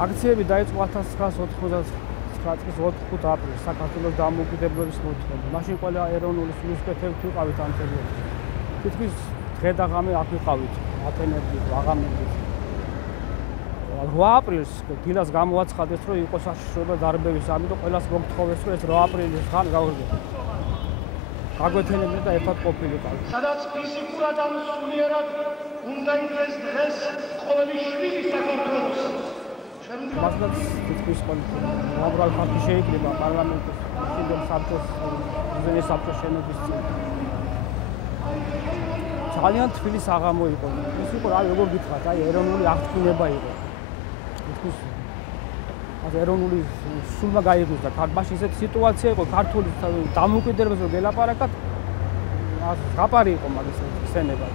აქციები დაიწყო 1999 წლის 4 აპრილს საქართველოს დამოუკიდებლობის მოთხოვნით. მაშინ ყველა ეროვნული სულისკვეთებით ვიყავით ამ პერიოდში. თითქმის დღე და ღამე აქ ვიყავით, ატენებით, აღამებით. 8 აპრილს დილას გამოაცხადეს, რომ იყო საშიშროება დარბევის, ამიტომ ყველას მოგთხოვეს, რომ ეს 8 აპრილის ხან გავხდეთ. გაგვეთენებდნენ და ერთად ყოფილიყავით. სადაც ფიზიკურად ან სულიერად უნდა იღეს დღეს ყოველი შვილი საქართველოს. მაგალითად თითქმის უამრავი ხალხი შეიკრიბა პარლამენტის მშვიდობ საბჭოს უზენაეს საბჭოს შენობის წინ. ძალიან თბილი საღამო იყო. ეს იყო რა როგორ გითხრათ, აი ეროვნული აღთქმება იყო. თითქმის ეროვნული სულმა გაიგუზდა. მაშინ ისეთი სიტუაცია იყო ქართული დამოუკიდებლობას რომ გელაპარაკათ, გაპარი იყო მაგის ხსენება.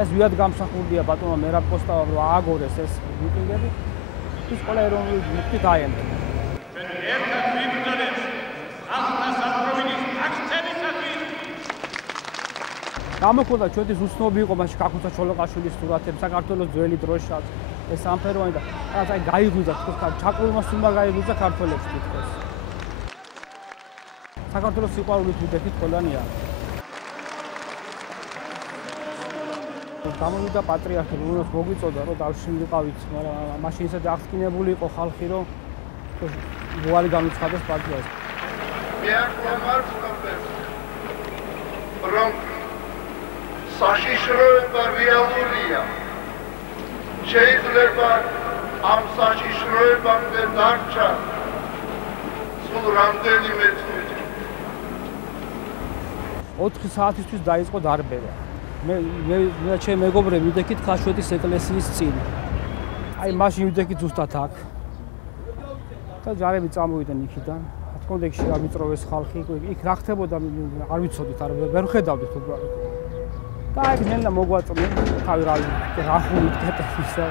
ეს ვიად გამსახურდია ბატონმა მერაბ კოსტავამ რომ ააგორეს ეს მიტინგები. ის ყველა ეროვნული მუხტი დაემთხვა. ერთად ვიბრძოლეთ ახლა საფრთხის აქციებისათვის. გამოხდა ჩვენთვის უცნობი იყო მაშინ კაკუცა ჩოლოყაშვილის სურათები, საქართველოს ძველი დროშა, ეს სამფეროვანი და რაღაც აი გაიგუზა თქოს ჩაკრულმა სულმა გაიგუზა ქართველებს თითქოს. საქართველოს სიყვარულით ვიდექით ყველანია. გამოვიდა პატრიარქი, რომელსაც მოგვიწოდა რომ დავშილიყავით, მაგრამ მაშინ ისეთი აღსკინებული იყო ხალხი, რომ მოალი განუცხადეს პარტიას. მე არ გვამართ რომ საშიშროება რეალურია. შეიძლება ამ საშიშროებამდე დარჩა სულ რამდენიმე წუთი. 4 საათისთვის დაიწყო დარბევა. მე ჩემ მეგობრებს ვიდექით ხაშვეთის ეკლესიის წინ. აი მაშინ ვიდექით ზუსტად აქ. და ჯარები წამოვიდნენ იქიდან. რა თქმა უნდა იქ შეავიწროვეს ხალხი, იქ რა ხდებოდა არ ვიცოდით, ვერ ხედავდით უბრალოდ. და აი ნელა მოგვაწყვეტ, თავი რა ხურით კეთებისა.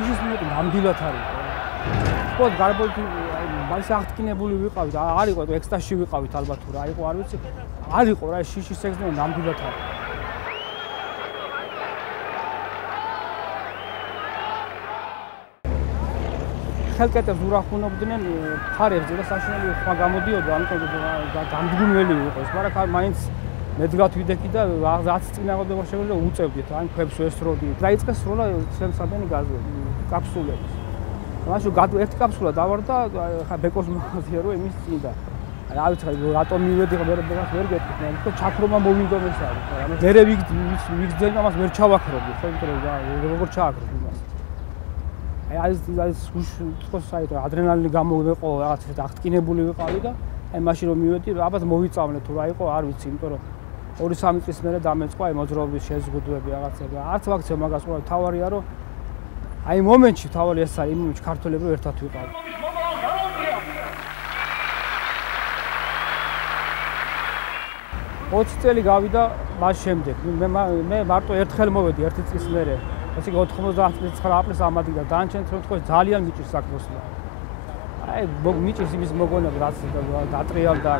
ის მე ნამდვილად არის. ხო, გარბოლი მაინც აღთქმებული ვიყავით, არ იყო ექსტაზში ვიყავით ალბათ თუ რა იყო, არ ვიცი. არ იყო რა შიშის ექსტაზი ნამდვილად არის. ხელკეტებს ურახუნობდნენ ფარებზე და საშინელი ხმა გამოდიოდა, ამიტომ გამდგუნველი იყო ეს, მაგრამ მაინც მედგათ ვიდექი და რაც წინააღმდება შეგვიძლია უწევდით, აი ქვებს ვესროდით. დაიწყეს სროლა შემსადენი კაფსულების. მაშინ ერთი კაფსულა დავარდა, ხა ბეკოს მაღაზია რო იმის წინ და რა ვიცი რატომ მივედი ვერ გეტყვით, მაგრამ ჩაქრომა მოვიდომ ეს არის. მერე ვიგრძელი ამას ვერ ჩავაქრობდი, ხო იმიტომ რომ როგორ ჩააქრობ იმას. აი ეს თქოს საერთოდ ადრენალინი გამოვეყო, რაღაც ეს აღთკინებული ვიყავი და აი მაშინ რომ მივედი, ალბათ მოვიწავლე თუ რა იყო, არ ვიცი, იმიტომ რომ 2-3 წლის მერე დამეწყვა მოძრაობის შეზღუდვები რაღაცები. არც ვაქცია მაგას ყურა, თავარია რომ აი მომენტში თავარი ეს არის, იმ მომენტში ქართველები ერთად ვიყავით. 20 წელი გავიდა მას შემდეგ. მე მარტო ერთხელ მოვედი 1 წლის მერე. ეს იგი 99 აპრილს ამადი და დანჩენ თქოს ძალიან მიჭირს საქმოსლა. აი მიჭირს იმის მოგონება რაც დატრიალდა.